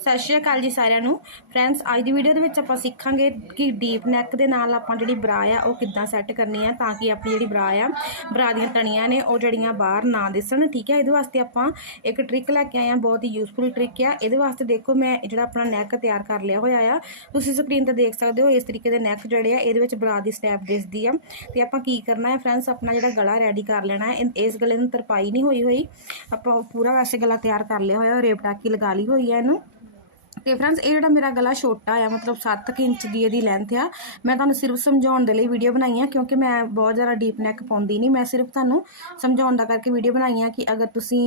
ਸਤਿ ਸ਼੍ਰੀ ਅਕਾਲ ਜੀ ਸਾਰਿਆਂ ਨੂੰ। ਫਰੈਂਡਸ ਅੱਜ ਦੀ ਵੀਡੀਓ ਦੇ ਵਿੱਚ ਆਪਾਂ ਸਿੱਖਾਂਗੇ ਕਿ ਡੀਪ ਨੈਕ ਦੇ ਨਾਲ ਆਪਾਂ ਜਿਹੜੀ ਬਰਾ ਆ, ਉਹ ਕਿੱਦਾਂ ਸੈੱਟ ਕਰਨੀ ਆ ਤਾਂ ਕਿ ਆਪਣੀ ਜਿਹੜੀ ਬਰਾ ਆ, ਬਰਾ ਦੀਆਂ ਤਣੀਆਂ ਨੇ, ਉਹ ਜਿਹੜੀਆਂ ਬਾਹਰ ਨਾ ਦਿਸਣ। ਠੀਕ ਹੈ ਇਹਦੇ ਵਾਸਤੇ ਆਪਾਂ ਇੱਕ ਟ੍ਰਿਕ ਲੈ ਕੇ ਆਏ ਆ, ਬਹੁਤ ਹੀ ਯੂਸਫੁਲ ਟ੍ਰਿਕ ਆ। ਇਹਦੇ ਵਾਸਤੇ ਦੇਖੋ, ਮੈਂ ਜਿਹੜਾ ਆਪਣਾ ਨੈਕ ਤਿਆਰ ਕਰ ਲਿਆ ਹੋਇਆ ਆ। ਤੁਸੀਂ ਸਕਰੀਨ ਤੇ ਦੇਖ ਸਕਦੇ ਹੋ, ਇਸ ਤਰੀਕੇ ਦੇ ਨੈਕ ਜਿਹੜੇ ਆ, ਇਹਦੇ ਵਿੱਚ ਬਰਾ ਦੀ ਸਟੈਪ ਦਿਸਦੀ ਆ। ਤੇ ਆਪਾਂ ਕੀ ਕਰਨਾ ਹੈ ਫਰੈਂਡਸ ਆਪਣਾ ਜਿਹੜਾ ਗਲਾ ਰੈਡੀ ਕਰ ਲੈਣਾ ਹੈ ਇਨ- ਇਸ ਗਲੇ ਨੂੰ ਤਰਪਾਈ ਨਹੀਂ ਹੋਈ ਹੋਈ। ਆਪਾਂ ਉਹ ਪੂਰਾ ਵੈਸੇ ਗਲਾ ਤਿਆਰ ਕਰ ਲਿਆ ਹੋਇਆ ਰੇਪ ਟਾਕੀ ਲਗਾ ਲਈ ਹੋਈ ਹੈ ਇਹਨੂੰ। ਤੇ ਫਰੈਂਡਸ ਇਹ ਜਿਹੜਾ ਮੇਰਾ ਗਲਾ ਛੋਟਾ ਆ, ਮਤਲਬ 7 ਇੰਚ ਦੀ ਇਹਦੀ ਲੈਂਥ ਆ, ਮੈਂ ਤੁਹਾਨੂੰ ਸਿਰਫ ਸਮਝਾਉਣ ਦੇ ਲਈ ਵੀਡੀਓ ਬਣਾਈ ਆ ਕਿਉਂਕਿ ਮੈਂ ਬਹੁਤ ਜ਼ਿਆਦਾ ਡੀਪ ਨੈਕ ਪਾਉਂਦੀ ਨਹੀਂ। ਮੈਂ ਸਿਰਫ ਤੁਹਾਨੂੰ ਸਮਝਾਉਣ ਦਾ ਕਰਕੇ ਵੀਡੀਓ ਬਣਾਈ ਆ ਕਿ ਅਗਰ ਤੁਸੀਂ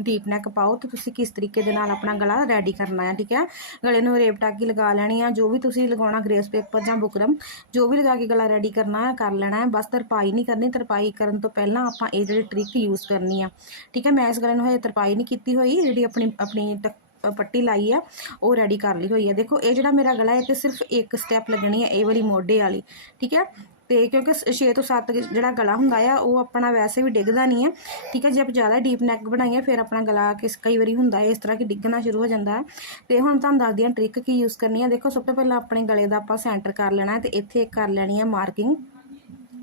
ਡੀਪ ਨੈਕ ਪਾਓ, ਤਾਂ ਤੁਸੀਂ ਕਿਸ ਤਰੀਕੇ ਦੇ ਨਾਲ ਆਪਣਾ ਗਲਾ ਰੈਡੀ ਕਰਨਾ ਆ, ਠੀਕ ਹੈ ਗਲੇ ਨੂੰ ਰੇਪ ਟਾਕੀ ਲਗਾ ਲੈਣੀ ਆ, ਜੋ ਵੀ ਤੁਸੀਂ ਲਗਾਉਣਾ ਗ੍ਰੇਸ ਪੇਪਰ ਜਾਂ ਬੁਕਰਮ, ਜੋ ਵੀ ਲਗਾ ਕੇ ਗਲਾ ਰੈਡੀ ਕਰਨਾ ਹੈ ਕਰ ਲੈਣਾ ਹੈ ਬਸ ਤਰਪਾਈ ਨਹੀਂ ਕਰਨੀ, ਤਰਪਾਈ ਕਰਨ ਤੋਂ ਪਹਿਲਾਂ ਆਪਾਂ ਇਹ ਜਿਹੜੀ ਟ੍ਰਿਕ ਯੂਜ਼ ਕਰਨੀ ਆ, ਠੀਕ ਹੈ ਮੈਂ ਇਸ ਗਲੇ ਨੂੰ ਹਜੇ ਤਰਪਾਈ ਨਹੀਂ ਕੀਤੀ ਹੋਈ, ਜਿਹੜੀ ਆਪਣੀ ਆਪਣੀ ਟਕ- ਪੱਟੀ ਲਾਈ ਆ, ਉਹ ਰੈਡੀ ਕਰ ਲਈ ਹੋਈ ਹੈ ਦੇਖੋ, ਇਹ ਜਿਹੜਾ ਮੇਰਾ ਗਲਾ ਹੈ ਤੇ ਸਿਰਫ ਇੱਕ ਸਟੈਪ ਲੱਗਣੀ ਹੈ ਇਹ ਵਾਲੀ ਮੋਢੇ ਵਾਲੀ, ਠੀਕ ਹੈ ਤੇ ਕਿਉਂਕਿ 6 ਤੋਂ 7 ਜਿਹੜਾ ਗਲਾ ਹੁੰਦਾ ਆ, ਉਹ ਆਪਣਾ ਵੈਸੇ ਵੀ ਡਿੱਗਦਾ ਨਹੀਂ ਹੈ ਠੀਕ ਹੈ ਜੇ ਆਪਾਂ ਜ਼ਿਆਦਾ ਡੀਪ ਨੈਕ ਬਣਾਈਏ, ਫਿਰ ਆਪਣਾ ਗਲਾ ਕਿਸ, ਕਈ ਵਾਰੀ ਹੁੰਦਾ ਹੈ ਇਸ ਤਰ੍ਹਾਂ ਕਿ ਡਿੱਗਣਾ ਸ਼ੁਰੂ ਹੋ ਜਾਂਦਾ ਹੈ ਤੇ ਹੁਣ ਤੁਹਾਨੂੰ ਦੱਸਦੀ ਹਾਂ ਟ੍ਰਿਕ ਕੀ ਯੂਜ਼ ਕਰਨੀ ਹੈ ਦੇਖੋ, ਸਭ ਤੋਂ ਪਹਿਲਾਂ ਆਪਣੇ ਗਲੇ ਦਾ ਆਪਾਂ ਸੈਂਟਰ ਕਰ ਲੈਣਾ ਹੈ ਤੇ ਇੱਥੇ ਇੱਕ ਕਰ ਲੈਣੀ ਹੈ ਮਾਰਕਿੰਗ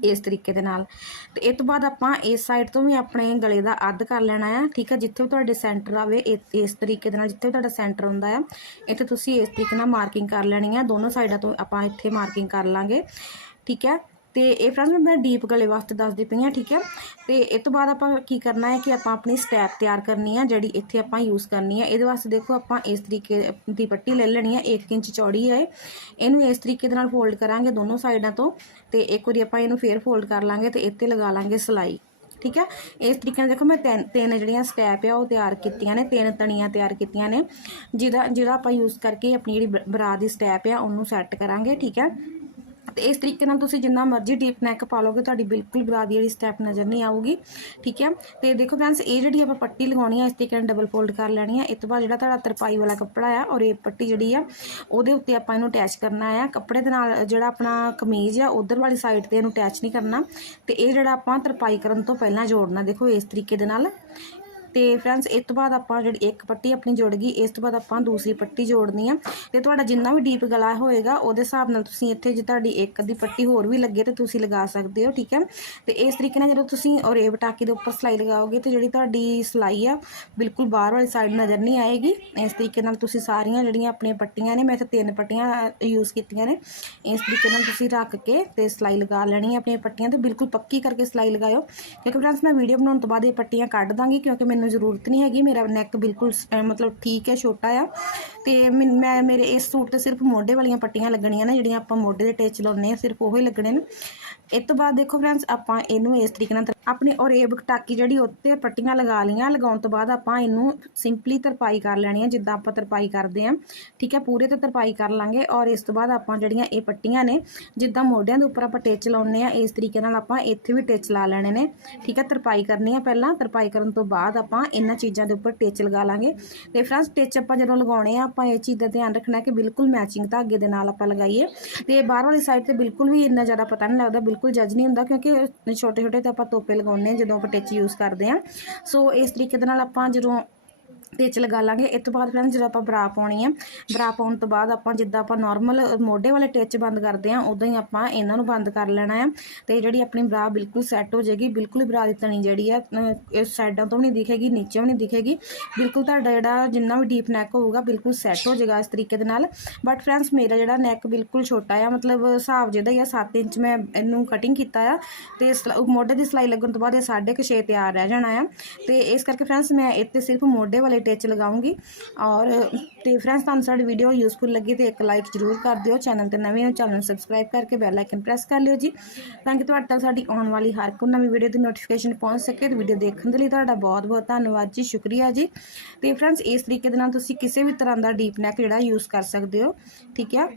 ਇਸ ਤਰੀਕੇ ਦੇ ਨਾਲ। ਤੇ ਇਹ ਤੋਂ ਬਾਅਦ ਆਪਾਂ ਇਸ ਸਾਈਡ ਤੋਂ ਵੀ ਆਪਣੇ ਗਲੇ ਦਾ ਅੱਧ ਕਰ ਲੈਣਾ ਆ, ਠੀਕ ਹੈ ਜਿੱਥੇ ਵੀ ਤੁਹਾਡੇ ਸੈਂਟਰ ਆਵੇ ਇਸ ਤਰੀਕੇ ਦੇ ਨਾਲ ਜਿੱਥੇ ਵੀ ਤੁਹਾਡਾ ਸੈਂਟਰ ਹੁੰਦਾ ਆ, ਇੱਥੇ ਤੁਸੀਂ ਇਸ ਤਰੀਕੇ ਨਾਲ ਮਾਰਕਿੰਗ ਕਰ ਲੈਣੀ ਹੈ ਦੋਨੋਂ ਸਾਈਡਾਂ ਤੋਂ ਆਪਾਂ ਇੱਥੇ ਮਾਰਕਿੰਗ ਕਰ ਲਾਂਗੇ, ਠੀਕ ਹੈ ਤੇ ਇਹ ਫਰੈਂਡਸ ਮੈਂ ਡੀਪ ਗਲੇ ਵਾਸਤੇ ਦੱਸਦੀ ਪਈ ਹਾਂ, ਠੀਕ ਹੈ? ਤੇ ਇਹ ਤੋਂ ਬਾਅਦ ਆਪਾਂ ਕੀ ਕਰਨਾ ਹੈ ਕਿ ਆਪਾਂ ਆਪਣੀ ਸਟੈਪ ਤਿਆਰ ਕਰਨੀ ਆ ਜਿਹੜੀ ਇੱਥੇ ਆਪਾਂ ਯੂਜ਼ ਕਰਨੀ ਹੈ। ਇਹਦੇ ਵਾਸਤੇ ਦੇਖੋ, ਆਪਾਂ ਇਸ ਤਰੀਕੇ ਦੀ ਪੱਟੀ ਲੈ ਲੈਣੀ ਹੈ 1 ਇੰਚ ਚੌੜੀ ਹੈ ਇਹਨੂੰ ਇਸ ਤਰੀਕੇ ਦੇ ਨਾਲ ਫੋਲਡ ਕਰਾਂਗੇ ਦੋਨੋਂ ਸਾਈਡਾਂ ਤੋਂ ਤੇ ਇੱਕ ਵਾਰੀ ਆਪਾਂ ਇਹਨੂੰ ਫੇਰ ਫੋਲਡ ਕਰ ਲਾਂਗੇ ਤੇ ਇੱਥੇ ਲਗਾ ਲਾਂਗੇ ਸਲਾਈ, ਠੀਕ ਹੈ? ਇਸ ਤਰੀਕੇ ਨਾਲ ਦੇਖੋ, ਮੈਂ ਤਿੰਨ ਤਿੰਨ ਜਿਹੜੀਆਂ ਸਟੈਪ ਆ, ਉਹ ਤਿਆਰ ਕੀਤੀਆਂ ਨੇ, ਤਿੰਨ ਤਣੀਆਂ ਤਿਆਰ ਕੀਤੀਆਂ ਨੇ। ਜਿਹਦਾ ਜਿਹੜਾ ਆਪਾਂ ਯੂਜ਼ ਕਰਕੇ ਆਪਣੀ ਜਿਹੜੀ ਬ- ਬਰਾ ਦੀ ਸਟੈਪ ਆ, ਉਹਨੂੰ ਸੈੱਟ ਕਰਾਂਗੇ, ਠੀਕ ਹੈ? ਤੇ ਇਸ ਤਰੀਕੇ ਨਾਲ ਤੁਸੀਂ ਜਿੰਨਾ ਮਰਜ਼ੀ ਡੀਪ ਨੈਕ ਪਾ ਲਓਗੇ, ਤੁਹਾਡੀ ਬਿਲਕੁਲ ਬਰਾ ਦੀ ਜਿਹੜੀ ਸਟੈਪ ਨਜ਼ਰ ਨਹੀਂ ਆਊਗੀ, ਠੀਕ ਹੈ? ਤੇ ਦੇਖੋ ਫਰੈਂਡਸ ਇਹ ਜਿਹੜੀ ਆਪਾਂ ਪੱਟੀ ਲਗਾਉਣੀ ਹੈ ਇਸ ਤਰੀਕੇ ਨਾਲ ਡਬਲ ਫੋਲਡ ਕਰ ਲੈਣੀ ਹੈ ਇਸ ਤੋਂ ਬਾਅਦ ਜਿਹੜਾ ਤੁਹਾਡਾ ਤਰਪਾਈ ਵਾਲਾ ਕੱਪੜਾ ਆ ਔਰ ਇਹ ਪੱਟੀ ਜਿਹੜੀ ਆ, ਉਹਦੇ ਉੱਤੇ ਆਪਾਂ ਇਹਨੂੰ ਅਟੈਚ ਕਰਨਾ ਆ। ਕੱਪੜੇ ਦੇ ਨਾਲ ਜਿਹੜਾ ਆਪਣਾ ਕਮੀਜ਼ ਆ, ਉਧਰ ਵਾਲੀ ਸਾਈਡ ਤੇ ਇਹਨੂੰ ਅਟੈਚ ਨਹੀਂ ਕਰਨਾ। ਤੇ ਇਹ ਜਿਹੜਾ ਆਪਾਂ ਤਰਪਾਈ ਕਰਨ ਤੋਂ ਪਹਿਲਾਂ ਜੋੜਨਾ, ਦੇਖੋ ਇਸ ਤਰੀਕੇ ਦੇ ਨਾਲ। ਤੇ ਫਰੈਂਡਸ ਇਸ ਤੋਂ ਬਾਅਦ ਆਪਾਂ ਜਿਹੜੀ ਇੱਕ ਪੱਟੀ ਆਪਣੀ ਜੁੜ ਗਈ, ਇਸ ਤੋਂ ਬਾਅਦ ਆਪਾਂ ਦੂਸਰੀ ਪੱਟੀ ਜੋੜਨੀ ਆ। ਤੇ ਤੁਹਾਡਾ ਜਿੰਨਾ ਵੀ ਡੀਪ ਗਲਾ ਹੋਏਗਾ, ਉਹਦੇ ਹਿਸਾਬ ਨਾਲ ਤੁਸੀਂ ਇੱਥੇ ਜੇ ਤੁਹਾਡੀ ਇੱਕ ਅੱਧੀ ਪੱਟੀ ਹੋਰ ਵੀ ਲੱਗੇ, ਤੇ ਤੁਸੀਂ ਲਗਾ ਸਕਦੇ ਹੋ, ਠੀਕ ਹੈ? ਤੇ ਇਸ ਤਰੀਕੇ ਨਾਲ ਜਦੋਂ ਤੁਸੀਂ ਔਰੇਵ ਟਾਕੀ ਦੇ ਉੱਪਰ ਸਲਾਈ ਲਗਾਓਗੇ, ਤੇ ਜਿਹੜੀ ਤੁਹਾਡੀ ਸਲਾਈ ਆ, ਬਿਲਕੁਲ ਬਾਹਰ ਵਾਲੀ ਸਾਈਡ ਨਜ਼ਰ ਨਹੀਂ ਆਏਗੀ। ਇਸ ਤਰੀਕੇ ਨਾਲ ਤੁਸੀਂ ਸਾਰੀਆਂ ਜਿਹੜੀਆਂ ਆਪਣੀਆਂ ਪੱਟੀਆਂ ਨੇ, ਮੈਂ ਇੱਥੇ ਤਿੰਨ ਪੱਟੀਆਂ ਯੂਜ਼ ਕੀਤੀਆਂ ਨੇ। ਇਸ ਤਰੀਕੇ ਨਾਲ ਤੁਸੀਂ ਰੱਖ ਕੇ ਤੇ ਸਲਾਈ ਲਗਾ ਲੈਣੀ ਹੈ ਆਪਣੀਆਂ ਪੱਟੀਆਂ, ਤੇ ਬਿਲਕੁਲ ਪੱਕੀ ਕਰਕੇ ਸਲਾਈ ਲਗਾਇਓ। ਕਿਉਂਕਿ ਫਰੈਂਡਸ ਮੈਂ ਵੀਡੀਓ ਬਣਾਉਣ ਤੋਂ ਬਾਅਦ ਇਹ ਪੱਟੀਆਂ ਕੱਢ ਦਾਂਗੀ, ਕਿਉਂਕਿ ਮੈਨੂੰ ਜ਼ਰੂਰਤ ਨਹੀਂ ਹੈਗੀ, ਮੇਰਾ ਨੈਕ ਬਿਲਕੁਲ ਮਤਲਬ ਠੀਕ ਹੈ, ਛੋਟਾ ਆ। ਤੇ ਮੈਨ- ਮੈਂ, ਮੇਰੇ ਇਸ ਸੂਟ ਤੇ ਸਿਰਫ ਮੋਢੇ ਵਾਲੀਆਂ ਪੱਟੀਆਂ ਲੱਗਣੀਆਂ ਨੇ, ਜਿਹੜੀਆਂ ਆਪਾਂ ਮੋਢੇ ਦੇ ਟਿਚ ਲਾਉਂਦੇ ਆ ਸਿਰਫ ਉਹੀ ਲੱਗਣੇ ਨੇ। ਇਸ ਤੋਂ ਬਾਅਦ ਦੇਖੋ ਫਰੈਂਡਸ ਆਪਾਂ ਇਹਨੂੰ ਇਸ ਤਰੀਕੇ ਨਾਲ ਆਪਣੀ ਔਰੇਬ ਟਾਕੀ ਜਿਹੜੀ ਉੱਤੇ ਪੱਟੀਆਂ ਲਗਾ ਲਈਆਂ, ਲਗਾਉਣ ਤੋਂ ਬਾਅਦ ਆਪਾਂ ਇਹਨੂੰ ਸਿੰਪਲੀ ਤਰਪਾਈ ਕਰ ਲੈਣੀ ਹੈ ਜਿੱਦਾਂ ਆਪਾਂ ਤਰਪਾਈ ਕਰਦੇ ਆ ਠੀਕ ਹੈ, ਪੂਰੇ ਤੇ ਤਰਪਾਈ ਕਰ ਲਾਂਗੇ ਔਰ ਇਸ ਤੋਂ ਬਾਅਦ ਆਪਾਂ ਜਿਹੜੀਆਂ ਇਹ ਪੱਟੀਆਂ ਨੇ, ਜਿੱਦਾਂ ਮੋਢਿਆਂ ਦੇ ਉੱਪਰ ਆਪਾਂ ਟਿਚ ਲਾਉਂਦੇ ਆ ਇਸ ਤਰੀਕੇ ਨਾਲ ਆਪਾਂ ਇੱਥੇ ਵੀ ਟਿਚ ਲਾ ਲੈਣੇ ਨੇ। ਠੀਕ ਹੈ, ਤਰਪਾਈ ਕਰਨੀ ਆ ਪਹਿਲਾਂ, ਤਰਪਾਈ ਕਰਨ ਤੋਂ ਬਾਅਦ ਆਪਾਂ ਆਪਾਂ ਇਹਨਾਂ ਚੀਜ਼ਾਂ ਦੇ ਉੱਪਰ ਟਿਚ ਲਗਾ ਲਾਂਗੇ। ਤੇ ਫਰੈਂਡਸ ਟਿਚ ਆਪਾਂ ਜਦੋਂ ਲਗਾਉਣੇ ਆ, ਆਪਾਂ ਇਹ ਚੀਜ਼ ਦਾ ਧਿਆਨ ਰੱਖਣਾ ਕਿ ਬਿਲਕੁਲ ਮੈਚਿੰਗ ਧਾਗੇ ਦੇ ਨਾਲ ਆਪਾਂ ਲਗਾਈਏ। ਤੇ ਬਾਹਰ ਵਾਲੀ ਸਾਈਡ ਤੇ ਬਿਲਕੁਲ ਵੀ ਇੰਨਾ ਜ਼ਿਆਦਾ ਪਤਾ ਨਹੀਂ ਲੱਗਦਾ, ਬਿਲਕੁਲ ਜੱਜ ਨਹੀਂ ਹੁੰਦਾ ਕਿਉਂਕਿ ਛੋਟੇ ਛੋਟੇ ਤੇ ਆਪਾਂ ਤੋਪੇ ਲਗਾਉਂਦੇ ਆ ਜਦੋਂ ਆਪਾਂ ਟਿਚ ਯੂਜ਼ ਕਰਦੇ ਆ ਸੋ ਇਸ ਤਰੀਕੇ ਦੇ ਨਾਲ ਆਪਾਂ ਜਦੋਂ ਟਿਚ ਲਗਾ ਲਾਂਗੇ। ਇਸ ਤੋਂ ਬਾਅਦ ਫਿਰ ਜਦੋਂ ਆਪਾਂ ਬਰਾ ਪਾਉਣੀ ਆ ਬਰਾ ਪਾਉਣ ਤੋਂ ਬਾਅਦ ਆਪਾਂ ਜਿੱਦਾਂ ਆਪਾਂ ਨਾਰਮਲ ਮੋਢੇ ਵਾਲੇ ਟਿਚ ਬੰਦ ਕਰਦੇ ਆ, ਉਦਾਂ ਹੀ ਆਪਾਂ ਇਹਨਾਂ ਨੂੰ ਬੰਦ ਕਰ ਲੈਣਾ ਆ। ਤੇ ਜਿਹੜੀ ਆਪਣੀ ਬਰਾ ਬਿਲਕੁਲ ਸੈੱਟ ਹੋ ਜਾਏਗੀ, ਬਿਲਕੁਲ ਹੀ ਬਰਾ ਦੀ ਤਣੀ ਜਿਹੜੀ ਆ ਇਸ ਸਾਈਡਾਂ ਤੋਂ ਵੀ ਨਹੀਂ ਦਿਖੇਗੀ, ਨੀਚੇ ਵੀ ਨਹੀਂ ਦਿਖੇਗੀ। ਬਿਲਕੁਲ ਤੁਹਾਡਾ ਜਿਹੜਾ ਜਿੰਨਾ ਵੀ ਡੀਪ ਨੈਕ ਹੋਊਗਾ, ਬਿਲਕੁਲ ਸੈੱਟ ਹੋ ਜਾਏਗਾ ਇਸ ਤਰੀਕੇ ਦੇ ਨਾਲ। ਬਟ ਫਰੈਂਡਸ ਮੇਰਾ ਜਿਹੜਾ ਨੈਕ ਬਿਲਕੁਲ ਛੋਟਾ ਆ, ਮਤਲਬ ਹਿਸਾਬ ਜਿਹਦਾ ਹੀ ਆ 7 ਇੰਚ ਮੈਂ ਇਹਨੂੰ ਕਟਿੰਗ ਕੀਤਾ ਆ। ਤੇ ਸਲਾ- ਮੋਢੇ ਦੀ ਸਲਾਈ ਲੱਗਣ ਤੋਂ ਬਾਅਦ ਇਹ 6.5 ਤਿਆਰ ਰਹਿ ਜਾਣਾ ਆ। ਤੇ ਇਸ ਕਰਕੇ ਫਰੈਂਡਸ ਮੈਂ ਇੱਥੇ ਸਿਰਫ ਮੋਢੇ ਵਾਲੇ ਟਿਚ ਲਗਾਉਂਗੀ ਔਰ ਤੇ ਫਰੈਂਡਸ ਤੁਹਾਨੂੰ ਸਾਡੀ ਵੀਡੀਓ ਯੂਸਫੁਲ ਲੱਗੀ ਤੇ ਇੱਕ ਲਾਈਕ ਜ਼ਰੂਰ ਕਰ ਦਿਓ। ਚੈਨਲ ਤੇ ਨਵੇਂ ਹੋ ਚੈਨਲ ਨੂੰ ਸਬਸਕ੍ਰਾਈਬ ਕਰਕੇ ਬੈਲ ਆਈਕਨ ਪ੍ਰੈਸ ਕਰ ਲਿਓ ਜੀ, ਤਾਂ ਕਿ ਤੁਹਾਡੇ ਤੱਕ ਸਾਡੀ ਆਉਣ ਵਾਲੀ ਹਰ ਕੋਈ ਨਵੀਂ ਵੀਡੀਓ ਦੀ ਨੋਟੀਫਿਕੇਸ਼ਨ ਪਹੁੰਚ ਸਕੇ ਤੇ ਵੀਡੀਓ ਦੇਖਣ ਦੇ ਲਈ ਤੁਹਾਡਾ ਬਹੁਤ ਬਹੁਤ ਧੰਨਵਾਦ ਜੀ, ਸ਼ੁਕਰੀਆ ਜੀ। ਤੇ ਫਰੈਂਡਸ ਇਸ ਤਰੀਕੇ ਦੇ ਨਾਲ ਤੁਸੀਂ ਕਿਸੇ ਵੀ ਤਰ੍ਹਾਂ ਦਾ ਡੀਪ ਨੈਕ ਜਿਹੜਾ ਯੂਜ਼ ਕਰ ਸਕਦੇ ਹੋ, ਠੀਕ ਹੈ